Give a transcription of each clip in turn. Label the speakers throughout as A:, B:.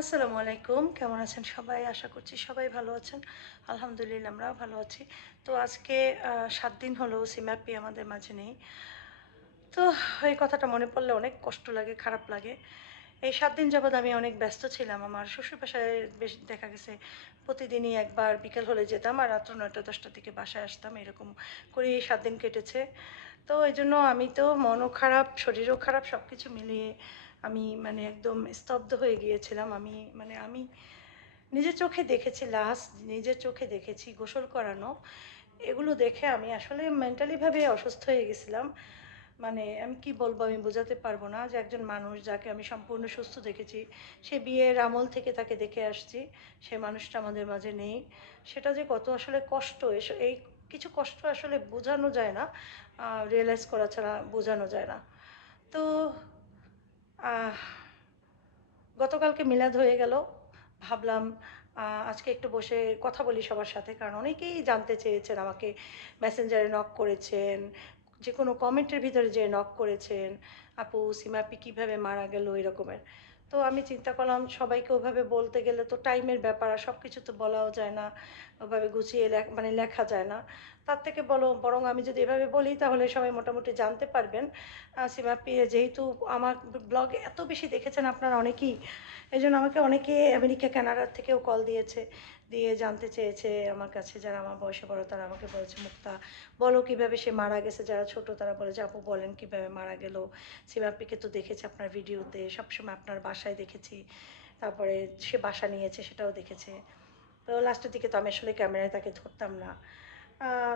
A: আসসালামু আলাইকুম। কেমন আছেন সবাই? আশা করছি সবাই ভালো আছেন। আলহামদুলিল্লাহ, আমরাও ভালো আছি। তো আজকে সাত দিন হলো সিম্যাপি আমাদের মাঝে নেই। তো এই কথাটা মনে পড়লে অনেক কষ্ট লাগে, খারাপ লাগে। এই সাত দিন যাবৎ আমি অনেক ব্যস্ত ছিলাম। আমার শ্বশুর বাসায় বেশ দেখা গেছে, প্রতিদিনই একবার বিকেল হলে যেতাম আর রাত্র নয়টা দশটার দিকে বাসায় আসতাম। এরকম করে সাত দিন কেটেছে। তো এই জন্য আমি তো মনও খারাপ, শরীরও খারাপ সব কিছু মিলিয়ে আমি মানে একদম স্তব্ধ হয়ে গিয়েছিলাম। আমি মানে আমি নিজের চোখে দেখেছি লাশ, নিজের চোখে দেখেছি গোসল করানো। এগুলো দেখে আমি আসলে মেন্টালিভাবে অসুস্থ হয়ে গেছিলাম। মানে আমি কি বলব আমি বোঝাতে পারব না যে একজন মানুষ যাকে আমি সম্পূর্ণ সুস্থ দেখেছি, সে বিয়ের আমল থেকে তাকে দেখে আসছি, সে মানুষটা আমাদের মাঝে নেই। সেটা যে কত আসলে কষ্ট এই কিছু কষ্ট আসলে বোঝানো যায় না রিয়েলাইজ করা ছাড়া বোঝানো যায় না। তো গতকালকে মিলাদ হয়ে গেল। ভাবলাম আজকে একটু বসে কথা বলি সবার সাথে, কারণ অনেকেই জানতে চেয়েছেন আমাকে। মেসেঞ্জারে নক করেছেন, যে কোনো কমেন্টের ভিতরে যে নক করেছেন, আপু সিমাপি কীভাবে মারা গেল? এরকমের। তো আমি চিন্তা করলাম সবাইকে ওভাবে বলতে গেলে তো টাইমের ব্যাপার আর সব কিছু তো বলাও যায় না, ওভাবে গুছিয়ে মানে লেখা যায় না। তার থেকে বলো, বরং আমি যদি এভাবে বলি তাহলে সবাই মোটামুটি জানতে পারবেন। সীমা পিয়ে যেহেতু আমার ব্লগ এত বেশি দেখেছেন আপনারা অনেকেই এই জন্য আমাকে অনেকে আমেরিকা, কানাডার থেকেও কল দিয়েছে। দিয়ে জানতে চেয়েছে আমার কাছে, যারা আমার বয়সে বড় তারা আমাকে বলেছে, মুক্তা, বলো কীভাবে সে মারা গেছে? যারা ছোট তারা বলেছে, আপু, বলেন কীভাবে মারা গেল? সিমাপিকে তো দেখেছি আপনার ভিডিওতে, সবসময় আপনার বাসায় দেখেছি। তারপরে সে বাসা নিয়েছে, সেটাও দেখেছে। তো লাস্টের দিকে তো আমি আসলে ক্যামেরায় তাকে ধরতাম না।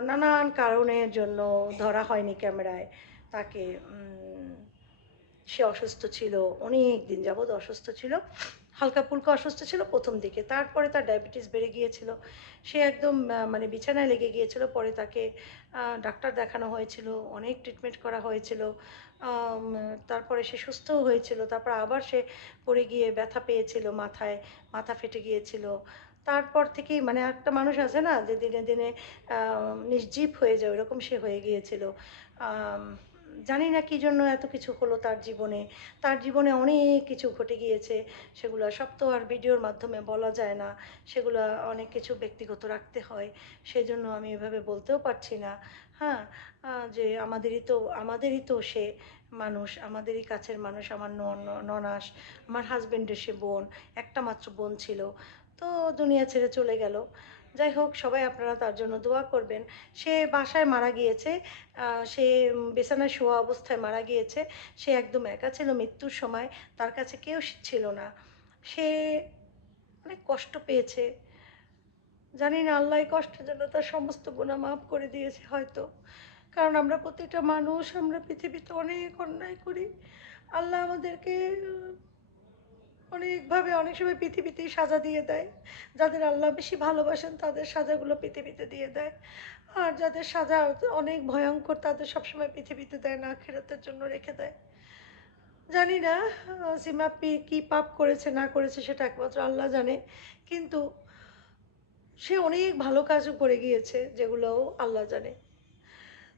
A: নানান কারণের জন্য ধরা হয়নি ক্যামেরায়। তাকে সে অসুস্থ ছিল, অনেক দিন যাবৎ অসুস্থ ছিল, হালকা ফুলকা অসুস্থ ছিল প্রথম দিকে। তারপরে তার ডায়াবেটিস বেড়ে গিয়েছিল। সে একদম মানে বিছানায় লেগে গিয়েছিল। পরে তাকে ডাক্তার দেখানো হয়েছিল, অনেক ট্রিটমেন্ট করা হয়েছিল। তারপরে সে সুস্থও হয়েছিল। তারপর আবার সে পড়ে গিয়ে ব্যথা পেয়েছিল মাথায়, মাথা ফেটে গিয়েছিল। তারপর থেকেই মানে একটা মানুষ আছে না, যে দিনে দিনে নির্জীব হয়ে যায়, ওরকম সে হয়ে গিয়েছিল। জানি না কি জন্য এত কিছু হলো তার জীবনে। তার জীবনে অনেক কিছু ঘটে গিয়েছে, সেগুলো সব তো আর ভিডিওর মাধ্যমে বলা যায় না। সেগুলো অনেক কিছু ব্যক্তিগত রাখতে হয় সেই জন্য আমি এভাবে বলতেও পারছি না। হ্যাঁ যে আমাদেরই তো আমাদেরই তো সে মানুষ, আমাদেরই কাছের মানুষ, আমার নন- ননাস, আমার হাজবেন্ডের সে বোন, একটা মাত্র বোন ছিল। তো দুনিয়া ছেড়ে চলে গেল। যাই হোক, সবাই আপনারা তার জন্য দোয়া করবেন। সে বাসায় মারা গিয়েছে সে বিছানায় শোয়া অবস্থায় মারা গিয়েছে। সে একদম একা ছিল মৃত্যুর সময়, তার কাছে কেউ ছিল না। সে অনেক কষ্ট পেয়েছে। জানি না, আল্লাহ কষ্টের জন্য তার সমস্ত গুণা মাফ করে দিয়েছে হয়তো। কারণ আমরা প্রতিটা মানুষ, আমরা পৃথিবীতে অনেক অন্যায় করি। আল্লাহ আমাদেরকে অনেকভাবে অনেক সময় পৃথিবীতেই সাজা দিয়ে দেয়। যাদের আল্লাহ বেশি ভালোবাসেন তাদের সাজাগুলো পৃথিবীতে দিয়ে দেয়। আর যাদের সাজা অনেক ভয়ঙ্কর তাদের সবসময় পৃথিবীতে দেয় না আখেরাতের জন্য রেখে দেয়। জানি না আহ, সিমাপ্পি কি পাপ করেছে না করেছে সেটা একমাত্র আল্লাহ জানে। কিন্তু সে অনেক ভালো কাজও করে গিয়েছে যেগুলোও আল্লাহ জানে।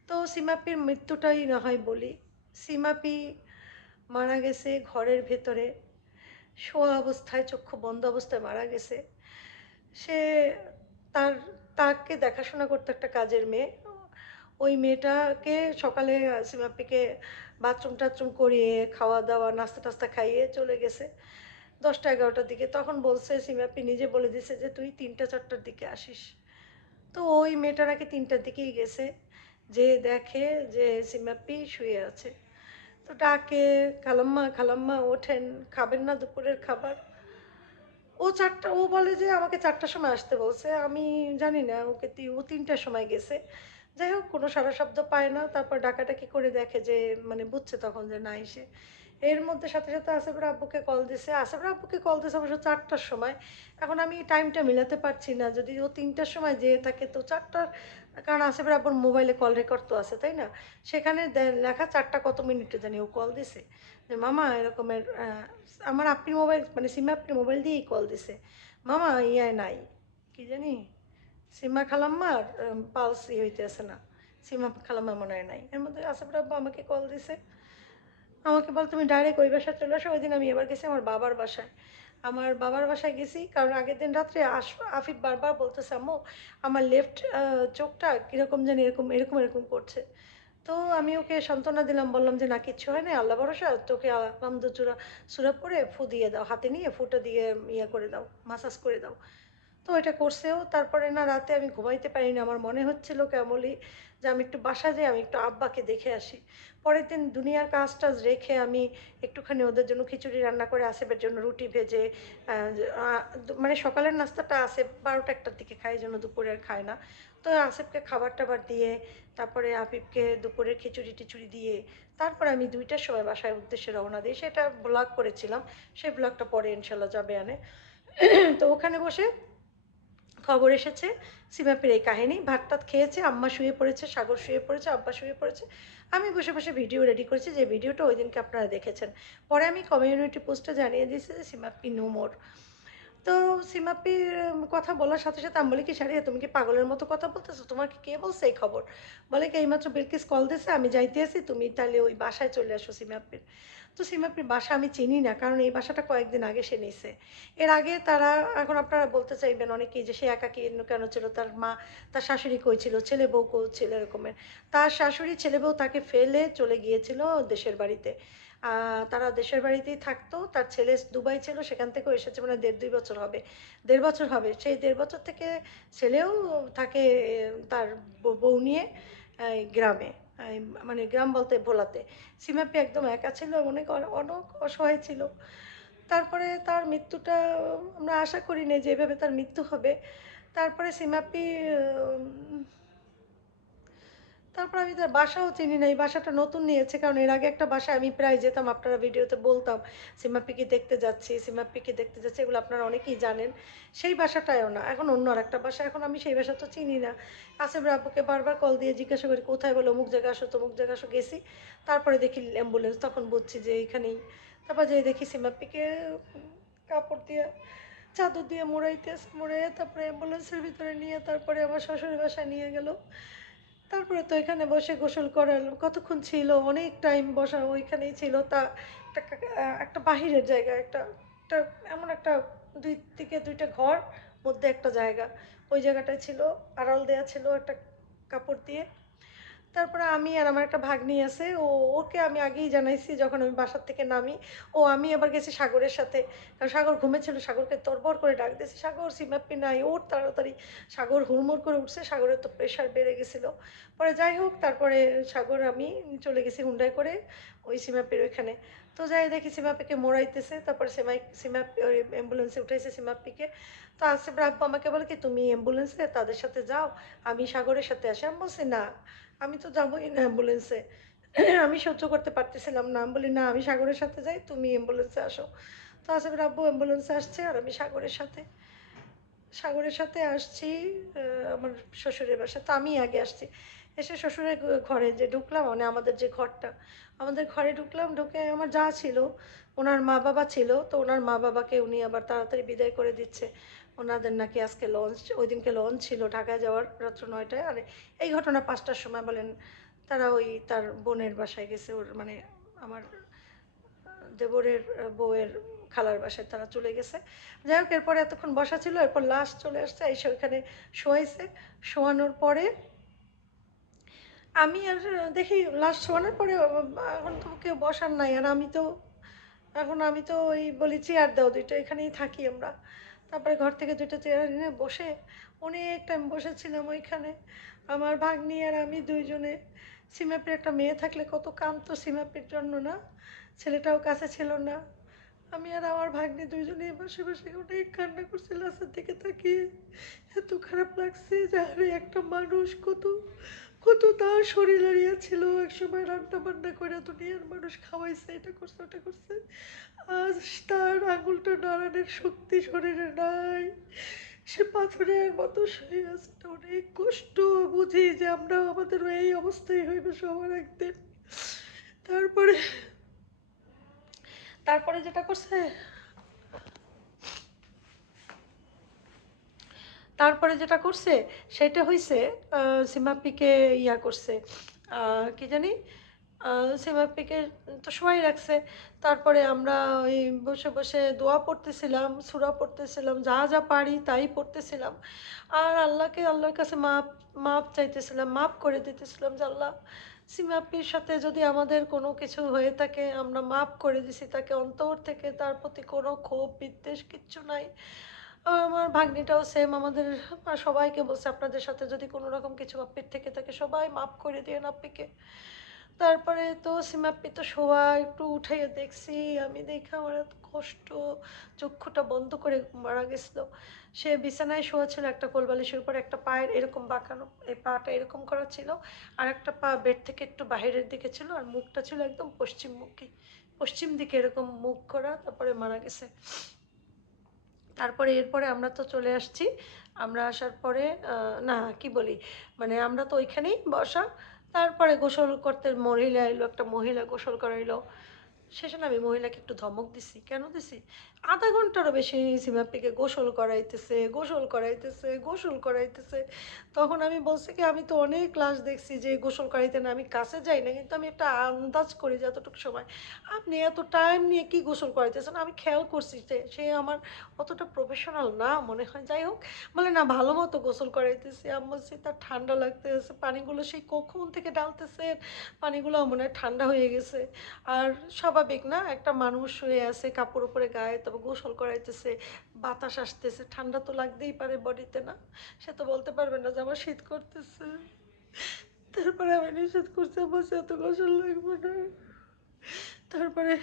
A: তো সিমাপির মৃত্যুটাই না হয় বলি। সিমাপি মারা গেছে ঘরের ভেতরে। শোয়া অবস্থায়, চক্ষু বন্ধ অবস্থায় মারা গেছে। সে তার, তাকে দেখাশোনা করতো একটা কাজের মেয়ে। ওই মেয়েটাকে সকালে সিমাপিকে বাথরুম টাথরুম করিয়ে খাওয়া দাওয়া, নাস্তা টাস্তা খাইয়ে চলে গেছে দশটা এগারোটার দিকে। তখন বলছে সিমাপি নিজে বলে দিছে যে, তুই তিনটা, চারটার দিকে আসিস। তো ওই মেয়েটা নাকি তিনটার দিকেই গেছে। যে দেখে যে সিমাপি শুয়ে আছে। তো ডাকে খালাম্মা খালাম্মা ওঠেন, খাবেন না দুপুরের খাবার। ও চারটা, ও বলে যে আমাকে চারটার সময় আসতে বলছে। আমি জানি না, ওকে ও তিনটার সময় গেছে। যাই হোক, কোনো সারা শব্দ পায় না। তারপর ডাকাটাকি করে দেখে যে মানে বুঝছে তখন যে না এসে। এর মধ্যে সাথে সাথে আসেফর আব্বুকে কল দিছে। আসেফর আব্বুকে কল দিছে অবশ্য চারটার সময়। এখন আমি টাইমটা মিলাতে পারছি না। যদি ও তিনটার সময় যেয়ে থাকে, তো চারটার কারণ আসেফর আপনার মোবাইলে কল রেকর্ড তো আছে, তাই না? সেখানে লেখা চারটা কত মিনিটে জানি ও কল দিছে। যে, মামা, এরকমের আমার আপনি মোবাইল মানে সিমা আপনি মোবাইল দিয়েই কল দিছে। মামা ইয়ে নাই। কি জানি? সিমা খালাম্মার পালস ই হইতেছে না। সিমা খালাম্মা মনে হয় নাই। এর মধ্যে আসেফর আব্বু আমাকে কল দিছে। আমাকে বল, তুমি ডাইরেক্ট ওই বাসায় চলে আসো ওই দিন আমি এবার গেছি আমার বাবার বাসায়। আমার বাবার বাসায় গেছি, কারণ আগের দিন রাত্রে আশ, আফিফ বারবার বলতেছে, আম্মু, আমার লেফট চোখটা কীরকম জানি এরকম এরকম এরকম করছে। তো আমি ওকে সান্ত্বনা দিলাম, বললাম যে, না, কিচ্ছু হয় না আল্লাহ ভরসা, তোকে আলহামদুচুরা সুরা পরে ফু দিয়ে দাও, হাতে নিয়ে ফুটা দিয়ে ইয়ে করে দাও মাসাজ করে দাও। তো এটা করছেও। তারপরে না, রাতে আমি ঘুমাইতে পারি না আমার মনে হচ্ছিল কেমনই যে আমি একটু বাসা যাই, আমি একটু আব্বাকে দেখে আসি। পরের দিন দুনিয়ার কাজ টাজ রেখে আমি একটুখানি ওদের জন্য খিচুড়ি রান্না করে আসেফের জন্য রুটি ভেজে মানে সকালের নাস্তাটা আসেফ বারোটা একটার দিকে খায় জন্য দুপুরে আর খায় না। তো আসেফকে খাবার টাবার দিয়ে, তারপরে আফিফকে দুপুরের খিচুড়ি টিচুড়ি দিয়ে, তারপরে আমি দুইটার সময় বাসায় উদ্দেশ্যে রওনা দিই। সেটা ব্লগ করেছিলাম। সেই ব্লগটা পরে ইনশাল্লাহ যাবে আনে। তো ওখানে বসে খবর এসেছে। সিমাপির এই কাহিনী ভাত টাত খেয়েছে, আম্মা শুয়ে পড়েছে, সাগর শুয়ে পড়েছে, আব্বা শুয়ে পড়েছে। আমি বসে বসে ভিডিও রেডি করেছি, যে ভিডিওটা ওই দিনকে আপনারা দেখেছেন। পরে আমি কমিউনিটি পোস্টে জানিয়ে দিয়েছি যে সিমাপ্পি নো মোর তো সিমাপির কথা বলার সাথে সাথে আমি বলি কি, সারিয়া, তুমি কি পাগলের মতো কথা বলতেছো? তোমাকে কে বলছে এই খবর? বলে কি, এইমাত্র বিলকিস কল দিয়েছে, আমি যাইতে আছি তুমি তাহলে ওই বাসায় চলে আসো সিমাপির তো সিমাপির বাসা আমি চিনি না, কারণ এই বাসাটা কয়েকদিন আগে সে নিছে। এর আগে তারা, এখন আপনারা বলতে চাইবেন অনেকেই যে সে একাকি কেন ছিল? তার মা, তার শাশুড়ি কই ছিল? বউ কই ছিল এরকমের। তার শাশুড়ি, ছেলে বউ তাকে ফেলে চলে গিয়েছিল দেশের বাড়িতে। তারা দেশের বাড়িতেই থাকতো, তার ছেলে দুবাই ছিল, সেখান থেকেও এসেছে মানে দেড় দুই বছর হবে। দেড় বছর হবে, সেই দেড় বছর থেকে ছেলেও থাকে তার বউ- নিয়ে গ্রামে। মানে গ্রাম বলতে ভোলাতে। সিমাপি একদম একা ছিল অনেক অনেক অসহায় ছিল। তারপরে তার মৃত্যুটা আমরা আশা করিনি যে এভাবে তার মৃত্যু হবে। তারপরে সিমাপি তারপর আমি তার বাসাও চিনি না, এই বাসাটা নতুন নিয়েছে, কারণ এর আগে একটা বাসায় আমি প্রায় যেতাম, আপনারা ভিডিওতে বলতাম সিমাপিকে দেখতে যাচ্ছি সিমাপিকে দেখতে যাচ্ছি, এগুলো আপনারা অনেকেই জানেন, সেই বাসাটায়ও না, এখন অন্য আর একটা বাসা, এখন আমি সেই বাসা তো চিনি না। আসেফ রাব্বুকে বারবার কল দিয়ে জিজ্ঞাসা করি, কোথায় বলো, অমুক জায়গা আসো, তমুক জায়গা আসো, গেছি, তারপরে দেখি অ্যাম্বুলেন্স তখন বুঝছি যে এইখানেই, তারপর যে দেখি সিমাপিকে কাপড় দিয়ে, চাদর দিয়ে মোড়াইতে মোড়ে তারপরে অ্যাম্বুলেন্সের ভিতরে নিয়ে, তারপরে আমার শ্বশুরের বাসায় নিয়ে গেল। তারপরে তো এখানে বসে গোসল করালো কতক্ষণ ছিল? অনেক টাইম বসা ওইখানেই ছিল। তা একটা একটা বাহিরের জায়গা, একটা একটা এমন একটা দুই দিকে দুইটা ঘর, মধ্যে একটা জায়গা। ওই জায়গাটায় ছিল, আড়াল দেওয়া ছিল একটা কাপড় দিয়ে। তারপরে আমি আর আমার একটা ভাগ্নি আছে, ও, ওকে আমি আগেই জানাইছি যখন আমি বাসার থেকে নামি। ও, আমি আবার গেছি সাগরের সাথে। কারণ সাগর ঘুমেছিল, সাগরকে তরবর করে ডাক দিয়েছি, সাগর সিমাপ্পি নাই ওর তাড়াতাড়ি। সাগর হুড়মুড় করে উঠছে, সাগরের তো প্রেশার বেড়ে গেছিল। পরে যাই হোক, তারপরে সাগর আমি চলে গেছি হুন্ডায় করে। ওই সিমাপির ওইখানে। তো যাই দেখি সিমাপিকে মোড়াইতেছে, তারপর সিমাই সিমাপি ওই অ্যাম্বুলেন্সে উঠেছে সিমাপিকে তো আসে রাব্বু আমাকে বলে কি, তুমি অ্যাম্বুলেন্সে তাদের সাথে যাও, আমি সাগরের সাথে আসি। আমি বলছি, না, আমি তো যাবোই না অ্যাম্বুলেন্সে আমি সহ্য করতে পারতেছিলাম না। আমি বলি, না, আমি সাগরের সাথে যাই, তুমি অ্যাম্বুলেন্সে আসো। তো আসে রাব্বু অ্যাম্বুলেন্সে আসছে আর আমি সাগরের সাথে। সাগরের সাথে আসছি আমার শ্বশুরের বাসা তো আমি আগে আসছি। এসে শ্বশুরের ঘরে যে ঢুকলাম মানে আমাদের যে ঘরটা, আমাদের ঘরে ঢুকলাম, ঢুকে আমার যা ছিল, ওনার মা বাবা ছিল, তো ওনার মা বাবাকে উনি আবার তাড়াতাড়ি বিদায় করে দিচ্ছে। ওনাদের নাকি আজকে লঞ্চ ওই দিনকে লঞ্চ ছিল ঢাকায় যাওয়ার রাত্র নয়টায়, আর এই ঘটনা পাঁচটার সময় বলেন, তারা ওই তার বোনের বাসায় গেছে, ওর মানে আমার দেবরের বউয়ের খালার বাসায় তারা চলে গেছে। যাই হোক, এরপরে এতক্ষণ বসা ছিল, এরপর লাশ চলে আসছে, এসে ওইখানে শোয়াইছে। শোয়ানোর পরে আমি আর দেখি লাস্ট শোয়ানোর পরে এখন তো কেউ বসার নাই। আর আমি তো, এখন আমি তো ওই বলি চেয়ার দাও, দুইটা এখানেই থাকি আমরা। তারপরে ঘর থেকে দুইটা চেয়ার এনে বসে, অনেক টাইম বসেছিলাম ওইখানে। আমার ভাগ্নি আর আমি দুইজনে। সিমাপির একটা মেয়ে থাকলে কত কামতো সিমাপির জন্য না? ছেলেটাও কাছে ছিল না। আমি আর আমার ভাগ্নি দুইজনেই বসে বসে অনেক কান্না করছি লাশের দিকে তাকিয়ে। এত খারাপ লাগছে যে আরে একটা মানুষ কত কত তার শরীর হারিয়ে ছিল একসময় রান্না বান্না করে দুনিয়ার মানুষ খাওয়াইছে, এটা করছে, ওটা করছে। আজ তার আঙুলটা নাড়ানোর শক্তি শরীরে নাই। সে পাথরের মতো শুয়ে আছে। অনেক কষ্ট বুঝি যে আমরা আমাদের এই অবস্থায় হইবে সবার একদিন। তারপরে তারপরে যেটা করছে তারপরে যেটা করছে, সেটা হইছে সিমাপিকে ইয়া করছে। কি জানি?
B: সিমাপিকে তো সময় রাখছে। তারপরে আমরা ওই বসে বসে দোয়া পড়তেছিলাম, সুরা পড়তেছিলাম, যা যা পারি তাই পড়তেছিলাম। আর আল্লাহকে, আল্লাহর কাছে মাপ মাপ চাইতেছিলাম, মাপ করে দিতেছিলাম যে, আল্লাহ, সিমাপির সাথে যদি আমাদের কোনো কিছু হয়ে থাকে, আমরা মাপ করে দিছি তাকে অন্তর থেকে, তার প্রতি কোনো ক্ষোভ, বিদ্বেষ কিচ্ছু নাই। আমার ভাগ্নিটাও সেম আমাদের সবাইকে বলছে, আপনাদের সাথে যদি কোনো রকম কিছু আপ্পির থেকে থাকে, সবাই মাপ করে দিয়েন আপ্পিকে। তারপরে তো সিমাপ্পি তো শোয়া, একটু উঠাইয়া দেখছি, আমি দেখে আমার এত কষ্ট, চক্ষুটা বন্ধ করে মারা গেছিল। সে বিছানায় শোয়া ছিল, একটা কোলবালিশের উপর, একটা পায়ের এরকম বাঁকানো, এই পাটা এরকম করা ছিল, আর একটা পা বেড থেকে একটু বাইরের দিকে ছিল, আর মুখটা ছিল একদম পশ্চিমমুখী। পশ্চিম দিকে এরকম মুখ করা, তারপরে মারা গেছে। তারপরে এরপরে আমরা তো চলে আসছি। আমরা আসার পরে না, কি বলি? মানে আমরা তো ওইখানেই বসা। তারপরে গোসল করতে মহিলা এলো, একটা মহিলা গোসল করাইলো। শেষে না আমি মহিলাকে একটু ধমক দিছি। কেন দিছি? আধা ঘন্টারও বেশি সীমাপিকে গোসল করাইতেছে গোসল করাইতেছে গোসল করাইতেছে। তখন আমি বলছি কি, আমি তো অনেক ক্লাস দেখছি যে গোসল করাইতে না, আমি কাছে যাই না, কিন্তু আমি একটা আন্দাজ করি যে এতটুকু সময়। আপনি এত টাইম নিয়ে কি গোসল করাইতেছেন? আমি খেয়াল করছি যে সে আমার অতটা প্রফেশনাল না, মনে হয়। যাই হোক, বলে, না, ভালো মতো গোসল করাইতেছি। আমি বলছি, তার ঠান্ডা লাগতেছে, পানিগুলো সেই কখন থেকে ডালতেছে পানিগুলো মনে হয় ঠান্ডা হয়ে গেছে। আর স্বাভাবিক না, একটা মানুষ শুয়ে আছে, কাপড় উপরে গায়ে তবে গোসল করাইতেছে, বাতাস আসতেছে, ঠান্ডা তো লাগতেই পারে বডিতে না? সে তো বলতে পারবে না যে আমার শীত করতেছে। তারপরে আমি নিষেধ করছি বসে এত গোসল লাগবে না। তারপরে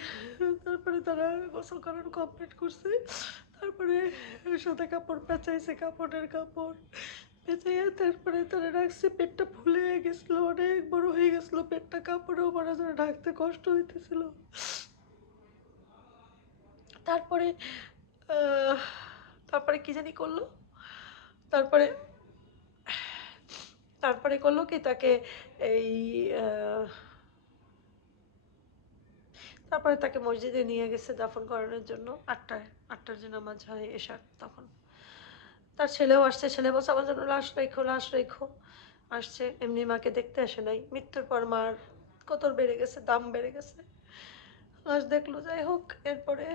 B: তারপরে তারা গোসল করানো কমপ্লিট করছে। তারপরে সাদা কাপড় পেঁচাইছে, কাপড়ের কাপড় পেঁচাইয়া তারপরে তারা রাখছে, পেটটা ফুলে গেছিল, অনেক বড় হয়ে গেছিল, পেটটা কাপড়েও মারা যারা ঢাকতে কষ্ট হইতেছিল। তারপরে তারপরে কি জানি করল? তারপরে তারপরে করল কি তাকে এই তারপরে তাকে মসজিদে নিয়ে গেছে দাফন করানোর জন্য, আটটায়, আটটার জন্য নামাজ হয় এসার তখন। তার ছেলেও আসছে, ছেলে বলছে, আমার জন্য লাশ রেখো লাশ রেখো। আসছে, এমনি মাকে দেখতে আসে নাই। মৃত্যুর পর মার কত বেড়ে গেছে, দাম বেড়ে গেছে। লাশ দেখল, যাই হোক, এরপরে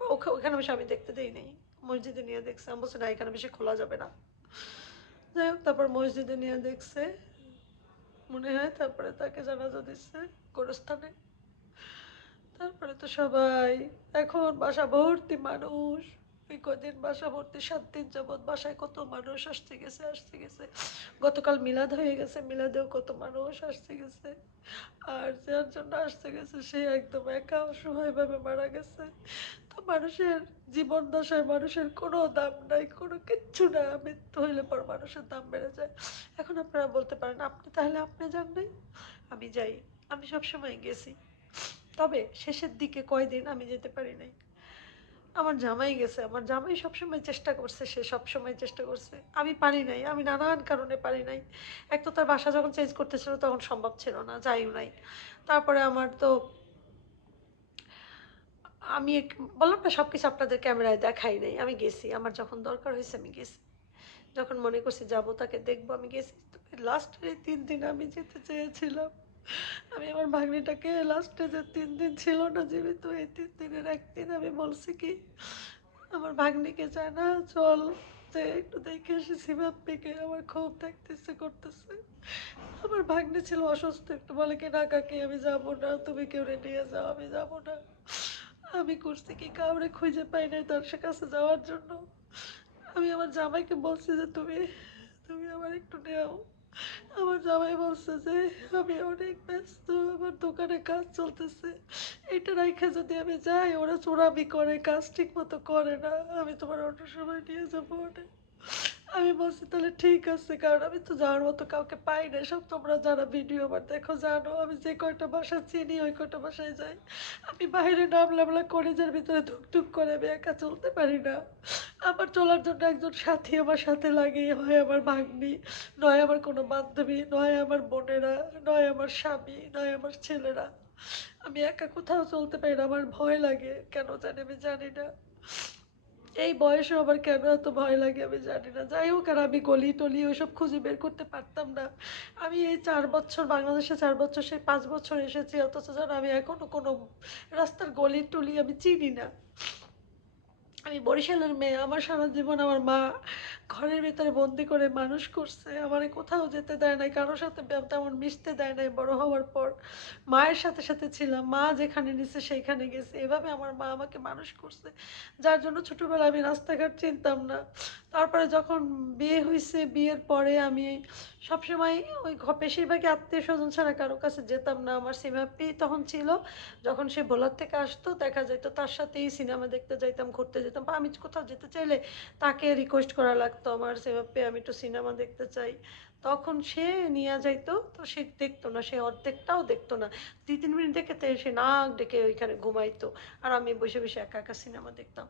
B: ওকে ওখানে বেশি আমি দেখতে দেই নাই। মসজিদে নিয়ে দেখছে। আমি বলছি, না, এখানে বেশি খোলা যাবে না। যাই হোক, তারপর মসজিদে নিয়ে দেখছে। মনে হয় তারপরে তাকে জানাজা দিচ্ছে গোরস্থানে। তারপরে তো সবাই, এখন বাসা ভর্তি মানুষ। কদিন বাসা ভর্তি, সাত দিন যাবৎ বাসায় কত মানুষ আসতে গেছে আসতে গেছে। গতকাল মিলাদ হয়ে গেছে, মিলাদেও কত মানুষ আসতে গেছে। আর যার জন্য আসতে গেছে, সে একদম একা অসহায়ভাবে মারা গেছে। তো মানুষের জীবন দশায় মানুষের কোনো দাম নাই, কোনো কিচ্ছু না মৃত্যু হইলে পর মানুষের দাম বেড়ে যায়। এখন আপনারা বলতে পারেন, আপনি তাহলে আপনি যান নাই? আমি যাই, আমি সবসময় গেছি। তবে শেষের দিকে কয়দিন আমি যেতে পারি নাই। আমার জামাই গেছে, আমার জামাই সবসময় চেষ্টা করছে, সে সবসময় চেষ্টা করছে। আমি পারি নাই, আমি নানান কারণে পারি নাই। এক তো তার বাসা যখন চেঞ্জ করতেছিল তখন সম্ভব ছিল না, যাইও নাই। তারপরে আমার তো আমি বললাম না সব কিছু আপনাদের ক্যামেরায় দেখাই নাই, আমি গেছি, আমার যখন দরকার হয়েছে আমি গেছি। যখন মনে করছি যাব তাকে দেখব, আমি গেছি। লাস্টের এই তিন দিন আমি যেতে চেয়েছিলাম। আমি আমার ভাগ্নিটাকে লাস্টে যে তিন দিন ছিল না জীবিত, এই তিন দিনের একদিন আমি বলছি কি, আমার ভাগ্নিকে চায় না, চল, যে একটু দেখে এসে সিমাপ্পিকে আমার খুব দেখতে ইচ্ছে করতেছে। আমার ভাগ্নি ছিল অসুস্থ, একটু বলে কি, না কাকি, আমি যাব না, তুমি কেউ নিয়ে যাও, আমি যাব না। আমি করছি কি, কাউরে খুঁজে পাই নাই সে কাছে যাওয়ার জন্য। আমি আমার জামাইকে বলছি যে, তুমি তুমি আমার একটু নেও। আমার জামাই বলছে যে, আমি অনেক ব্যস্ত, আমার দোকানে কাজ চলতেছে। এটা রাইখা যদি আমি যাই, ওরা চোরামি করে, কাজ ঠিক মতো করে না। আমি তোমার অন্য সময় নিয়ে যাব অনেক আমি বলছি, তাহলে ঠিক আছে, কারণ আমি তো যাওয়ার মতো কাউকে পাই না সব তোমরা যারা ভিডিও আমার দেখো জানো, আমি যে কয়টা বাসা চিনি, ওই কয়টা বাসায় যাই। আমি বাইরে নামলাম না কলেজের ভিতরে ধুকধুক করে আমি একা চলতে পারি না। আমার চলার জন্য একজন সাথী আমার সাথে লাগে, হয় আমার ভাগ্নি, নয় আমার কোনো বান্ধবী, নয় আমার বোনেরা, নয় আমার স্বামী, নয় আমার ছেলেরা। আমি একা কোথাও চলতে পারি না, আমার ভয় লাগে। কেন জানি আমি জানি না। এই বয়সে আবার কেন এত ভয় লাগে আমি জানি না। যাই হোক, আর আমি গলি টলি ওইসব খুঁজে বের করতে পারতাম না। আমি এই চার বছর, বাংলাদেশে চার বছর, সেই পাঁচ বছর এসেছি, অথচ যেন আমি এখনও কোনো রাস্তার গলি টলি আমি চিনি না। আমি বরিশালের মেয়ে, আমার সারা জীবন আমার মা ঘরের ভিতরে বন্দি করে মানুষ করছে, আমার কোথাও যেতে দেয় নাই, কারোর সাথে তেমন মিশতে দেয় নাই, বড় হওয়ার পর মায়ের সাথে সাথে ছিলাম, মা যেখানে নিছে সেইখানে গেছে, এভাবে আমার মা আমাকে মানুষ করছে, যার জন্য ছোটবেলায় আমি রাস্তাঘাট চিনতাম না। তারপরে যখন বিয়ে হয়েছে বিয়ের পরে আমি সবসময় ওই বেশিরভাগই আত্মীয় স্বজন ছাড়া কারও কাছে যেতাম না, আমার সিমাপি তখন ছিল, যখন সে ভোলার থেকে আসতো, দেখা যেত তার সাথেই সিনেমা দেখতে যাইতাম, ঘুরতে যেতাম, বা আমি কোথাও যেতে চাইলে তাকে রিকোয়েস্ট করা লাগতো। আমার সিমাপি আমি একটু সিনেমা দেখতে চাই। তখন সে নিয়ে যাইতো, তো সে দেখতো না, সে অর্ধেকটাও দেখতো না। দুই, তিন মিনিট দেখে সে নাক ডেকে ওইখানে ঘুমাইতো আর আমি বসে বসে একা একা সিনেমা দেখতাম।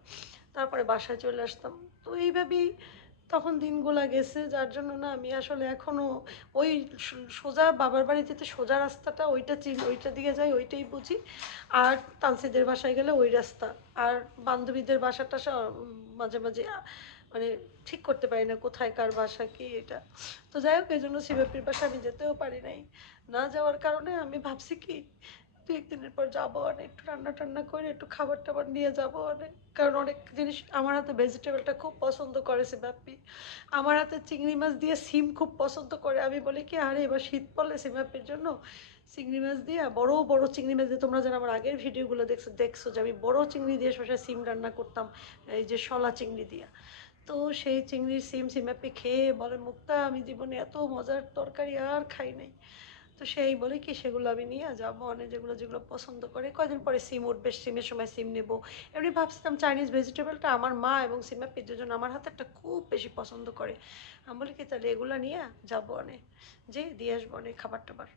B: তারপরে বাসায় চলে আসতাম। তো এইভাবেই তখন দিনগুলা গেছে, যার জন্য না আমি আসলে এখনও ওই সোজা বাবার বাড়ি যেতে সোজা রাস্তাটা, ওইটা চিন, ওইটা দিকে যাই, ওইটাই বুঝি। আর তানসিদের বাসায় গেলে ওই রাস্তা। আর বান্ধবীদের বাসাটা মাঝে মাঝে মানে ঠিক করতে পারি না, কোথায় কার বাসা, কি এটা? তো যাই হোক এই জন্য শিবাপির বাসা আমি যেতেও পারি নাই। না যাওয়ার কারণে আমি ভাবছি কি, দু একদিনের পর যাব অনেক, একটু রান্না টান্না করে একটু খাবার টাবার নিয়ে যাব অনেক। কারণ অনেক জিনিস, আমার হাতে ভেজিটেবলটা খুব পছন্দ করে সিমাপি আমার হাতে চিংড়ি মাছ দিয়ে সিম খুব পছন্দ করে। আমি বলি কি, আরে এবার শীত পড়লে সিমাপির জন্য চিংড়ি মাছ দিয়ে, বড় বড় চিংড়ি মাছ দিয়ে, তোমরা যেন আমার আগের ভিডিওগুলো দেখছ দেখছ যে আমি বড় চিংড়ি দিয়ে সবসময় সিম রান্না করতাম, এই যে শলা চিংড়ি দিয়া। তো সেই চিংড়ির সিম সিমাপি খেয়ে বলে, মুক্তা, আমি জীবনে এত মজার তরকারি আর খাই নাই। তো সেই বলে কি, সেগুলো আমি নিয়ে যাব অনেক যেগুলো যেগুলো পছন্দ করে। কয়দিন পরে সিম উঠবে, সিমের সময় সিম নেব। এমনি ভাবছিলাম চাইনিজ ভেজিটেবলটা আমার মা এবং সিমাপির দুজন আমার হাতেরটা খুব বেশি পছন্দ করে। আমি বলি কি, তাহলে এগুলো নিয়ে যাব অনেক যে দিয়ে আসব অনেক খাবার টাবার।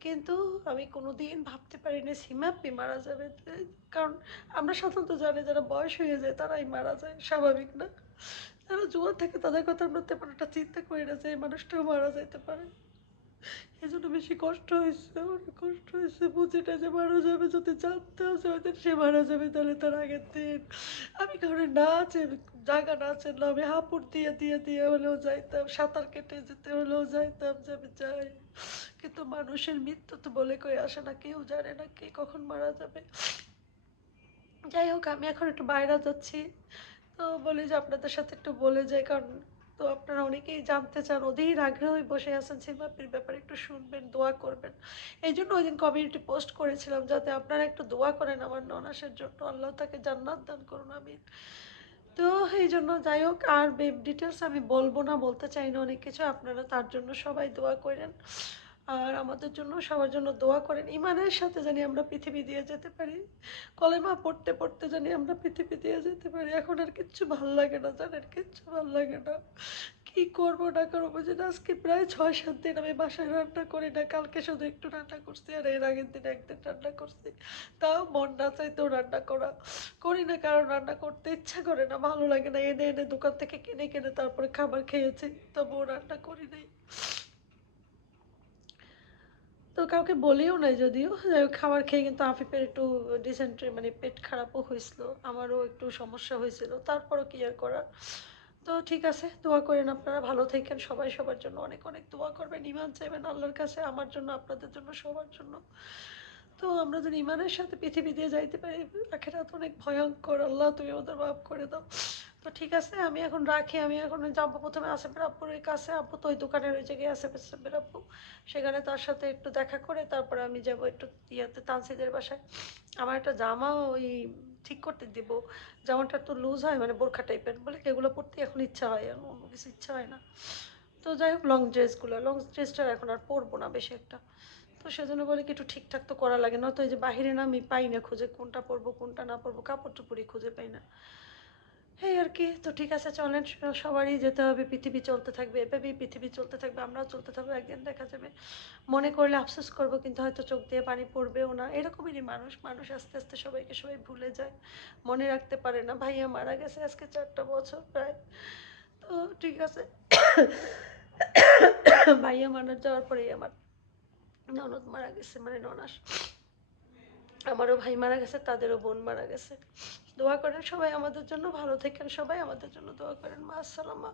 B: কিন্তু আমি কোনোদিন ভাবতে পারিনি সিমাপি মারা যাবে। কারণ আমরা সাধারণত জানি যারা বয়স হয়ে যায় তারাই মারা যায়, স্বাভাবিক না? যারা জোয়ার থাকে, তাদের কথা আমরা তেমন একটা চিন্তা করি না যে মানুষটাও মারা যাইতে পারে। এই জন্য বেশি কষ্ট হয়েছে, অনেক কষ্ট হয়েছে। বুঝি না যে মারা যাবে, যদি জানতাম যে দিন সে মারা যাবে, তাহলে তার আগের দিন। আমি কারণে না চেয়ে জায়গা না চেনলাম আমি হাঁপুড় দিয়ে দিয়ে দিয়ে হলেও যাইতাম, সাঁতার কেটে যেতে হলেও যাইতাম যে আমি যাই। কিন্তু মানুষের মৃত্যু তো বলে কই আসে না, কেউ জানে না কে কখন মারা যাবে। যাই হোক, আমি এখন একটু বাইরে যাচ্ছি। তো বলি যে আপনাদের সাথে একটু বলে যাই, কারণ তো আপনারা অনেকেই জানতে চান, অধীর আগ্রহে বসে আছেন সিমাপির ব্যাপারে একটু শুনবেন, দোয়া করবেন। এই জন্য ওই দিন কমিউনিটি পোস্ট করেছিলাম যাতে আপনারা একটু দোয়া করেন আমার ননাসের জন্য, আল্লাহ তাকে জান্নাত দান করুন আমি তো এই জন্য যাই হোক, আর বেব ডিটেলস আমি বলব না, বলতে চাই না অনেক কিছু, আপনারা তার জন্য সবাই দোয়া করেন। আর আমাদের জন্য সবার জন্য দোয়া করেন, ইমানের সাথে জানি আমরা পৃথিবী দিয়ে যেতে পারি, কলেমা পড়তে পড়তে জানি আমরা পৃথিবী দিয়ে যেতে পারি। এখন আর কিচ্ছু ভালো লাগে না, জানেন, কিচ্ছু ভালো লাগে না। কি করব না করব না, আজকে প্রায় ছয় সাত দিন আমি বাসায় রান্না করি না, কালকে শুধু একটু রান্না করছি আর এর আগের দিন একদিন রান্না করছি। তাও মন না চাইতেও রান্না করা, করি না, কারণ রান্না করতে ইচ্ছা করে না, ভালো লাগে না, এনে এনে দোকান থেকে কিনে কিনে তারপরে খাবার খেয়েছি, তবুও রান্না করি নাই। তো কাউকে বলিও নাই যদিও। খাবার খেয়ে কিন্তু আফিফের একটু ডিসেন্ট্রি মানে পেট খারাপও হয়েছিল, আমারও একটু সমস্যা হয়েছিল, তারপরও কি আর করার? তো ঠিক আছে, দোয়া করেন আপনারা, ভালো থাকেন, সবাই সবার জন্য অনেক অনেক দোয়া করবেন ইমান চাইবেন আল্লাহর কাছে, আমার জন্য, আপনাদের জন্য, সবার জন্য। তো আমরা যদি ইমানের সাথে পৃথিবী দিয়ে যাইতে পারি, আখেরাত অনেক ভয়ঙ্কর, আল্লাহ তুমি ওদের মাফ করে দাও। তো ঠিক আছে, আমি এখন রাখি, আমি এখন যাব প্রথমে আসেফের আব্বুর কাছে। আব্বু তো ওই দোকানের ওই জায়গায় আসে আসেফের আব্বু। সেখানে তার সাথে একটু দেখা করে তারপরে আমি যাব একটু ইয়াতে তানসিদের বাসায়। আমার একটা জামা ওই ঠিক করতে দিব। জামাটা একটু লুজ হয় মানে বোরখা টাইপের বলে এগুলো পরতে এখন ইচ্ছা হয় অন্য কিছু ইচ্ছা হয় না। তো যাই হোক লং ড্রেসগুলো লং ড্রেসটা এখন আর পরবো না বেশি একটা। তো সেজন্য বলে কি একটু ঠিকঠাক তো করা লাগে। নয়তো এই যে বাহিরে না আমি পাই না, খুঁজে কোনটা পরবো, কোনটা না পরবো কাপড় টুপুরি খুঁজে পাই না। এই আর কি, তো ঠিক আছে, চলেন সবারই যেতে হবে, পৃথিবী চলতে থাকবে এভাবেই পৃথিবী চলতে থাকবে, আমরাও চলতে থাকব, একদিন দেখা যাবে। মনে করলে আফসোস করব, কিন্তু হয়তো চোখ দিয়ে পানি পড়বেও না, এরকমই মানুষ মানুষ আস্তে আস্তে সবাইকে সবাই ভুলে যায়, মনে রাখতে পারে না, ভাইয়া মারা গেছে আজকে চারটা বছর প্রায়, তো ঠিক আছে। ভাইয়া মারা যাওয়ার পরেই আমার ননদ মারা গেছে মানে ননাস, আমারও ভাই মারা গেছে, তাদেরও বোন মারা গেছে। দোয়া করেন সবাই আমাদের জন্য ভালো থাকেন সবাই আমাদের জন্য দোয়া করেন। মা আসসালামা